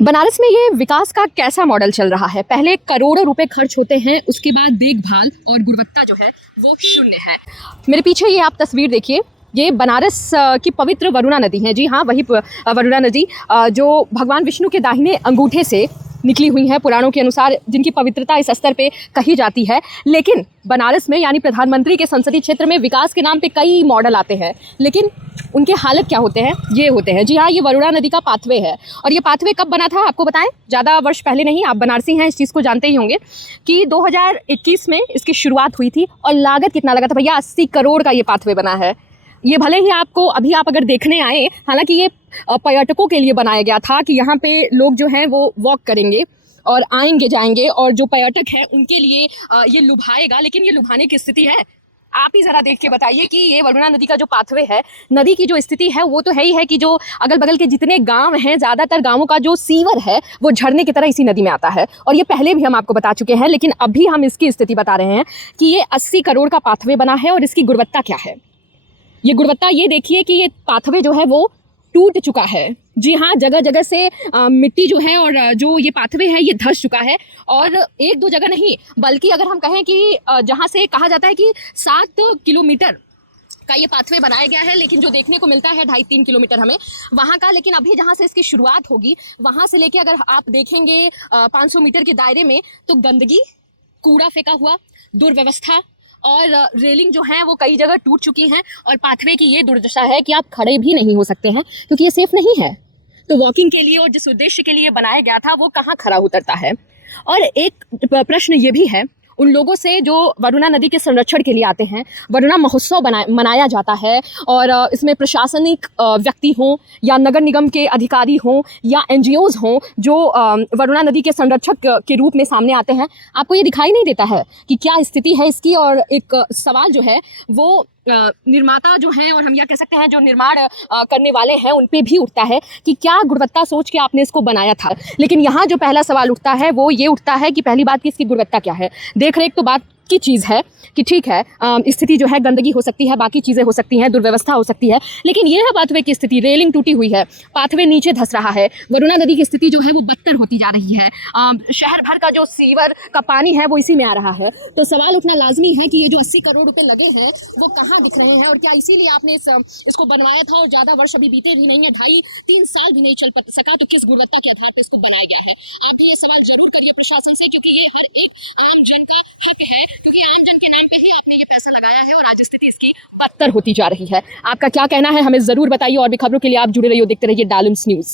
बनारस में ये विकास का कैसा मॉडल चल रहा है? पहले करोड़ों रुपए खर्च होते हैं, उसके बाद देखभाल और गुणवत्ता जो है वो शून्य है। मेरे पीछे ये आप तस्वीर देखिए, ये बनारस की पवित्र वरुणा नदी है। जी हाँ, वही वरुणा नदी जो भगवान विष्णु के दाहिने अंगूठे से निकली हुई है, पुराणों के अनुसार जिनकी पवित्रता इस स्तर पे कही जाती है। लेकिन बनारस में यानी प्रधानमंत्री के संसदीय क्षेत्र में विकास के नाम पे कई मॉडल आते हैं, लेकिन उनके हालत क्या होते हैं? ये होते हैं। जी हाँ, ये वरुणा नदी का पाथवे है। और ये पाथवे कब बना था आपको बताएं? ज़्यादा वर्ष पहले नहीं, आप बनारसी हैं, इस चीज़ को जानते ही होंगे कि 2021 में इसकी शुरुआत हुई थी। और लागत कितना लगा था भैया? 80 करोड़ का ये पाथवे बना है। ये भले ही आपको अभी आप अगर देखने आए, हालांकि ये पर्यटकों के लिए बनाया गया था कि यहाँ पे लोग जो हैं वो वॉक करेंगे और आएंगे जाएंगे, और जो पर्यटक हैं उनके लिए ये लुभाएगा। लेकिन ये लुभाने की स्थिति है? आप ही ज़रा देख के बताइए कि ये वरुणा नदी का जो पाथवे है, नदी की जो स्थिति है वो तो है ही है कि जो अगल बगल के जितने गांव हैं, ज़्यादातर गांवों का जो सीवर है वो झरने की तरह इसी नदी में आता है। और ये पहले भी हम आपको बता चुके हैं, लेकिन अभी हम इसकी स्थिति बता रहे हैं कि ये 80 करोड़ का पाथवे बना है। और इसकी गुणवत्ता क्या है? ये गुणवत्ता ये देखिए कि ये पाथवे जो है वो टूट चुका है। जी हाँ, जगह जगह से मिट्टी जो है और जो ये पाथवे है ये धंस चुका है। और एक दो जगह नहीं, बल्कि अगर हम कहें कि जहाँ से कहा जाता है कि 7 किलोमीटर का ये पाथवे बनाया गया है, लेकिन जो देखने को मिलता है 2.5-3 किलोमीटर हमें वहाँ का। लेकिन अभी जहाँ से इसकी शुरुआत होगी वहाँ से लेके अगर आप देखेंगे 500 मीटर के दायरे में, तो गंदगी, कूड़ा फेंका हुआ, दुर्व्यवस्था और रेलिंग जो है वो कई जगह टूट चुकी हैं। और पाथवे की ये दुर्दशा है कि आप खड़े भी नहीं हो सकते हैं, क्योंकि ये सेफ नहीं है। तो वॉकिंग के लिए और जिस उद्देश्य के लिए बनाया गया था वो कहाँ खरा उतरता है। और एक प्रश्न ये भी है उन लोगों से जो वरुणा नदी के संरक्षण के लिए आते हैं। वरुणा महोत्सव मनाया जाता है, और इसमें प्रशासनिक व्यक्ति हों या नगर निगम के अधिकारी हों या NGOs हों जो वरुणा नदी के संरक्षक के रूप में सामने आते हैं, आपको ये दिखाई नहीं देता है कि क्या स्थिति है इसकी। और एक सवाल जो है वो निर्माता जो हैं, और हम यह कह सकते हैं जो निर्माण करने वाले हैं, उन पे भी उठता है कि क्या गुणवत्ता सोच के आपने इसको बनाया था। लेकिन यहाँ जो पहला सवाल उठता है वो ये उठता है कि पहली बात कि इसकी गुणवत्ता क्या है। देख रेख तो बात की चीज़ है कि ठीक है, स्थिति जो है गंदगी हो सकती है, बाकी चीज़ें हो सकती हैं, दुर्व्यवस्था हो सकती है, लेकिन ये है पाथवे की स्थिति। रेलिंग टूटी हुई है, पाथवे नीचे धंस रहा है, वरुणा नदी की स्थिति जो है वो बदतर होती जा रही है। शहर भर का जो सीवर का पानी है वो इसी में आ रहा है। तो सवाल उठना लाजमी है कि ये जो 80 करोड़ रुपए लगे हैं वो कहाँ दिख रहे हैं, और क्या इसीलिए आपने इसको बनवाया था? और ज़्यादा वर्ष अभी बीते भी नहीं है, 2.5-3 साल भी नहीं चल सका, तो किस गुणवत्ता के आधार पर इसको बनाया गया है? आप भी ये सवाल जरूर करिए प्रशासन से, क्योंकि ये हर एक आम जन का हक है, क्योंकि आम जन के नाम पे ही आपने ये पैसा लगाया है। और आज स्थिति इसकी बदतर होती जा रही है। आपका क्या कहना है हमें जरूर बताइए। और भी खबरों के लिए आप जुड़े रहिए, देखते रहिए डालम्स न्यूज़।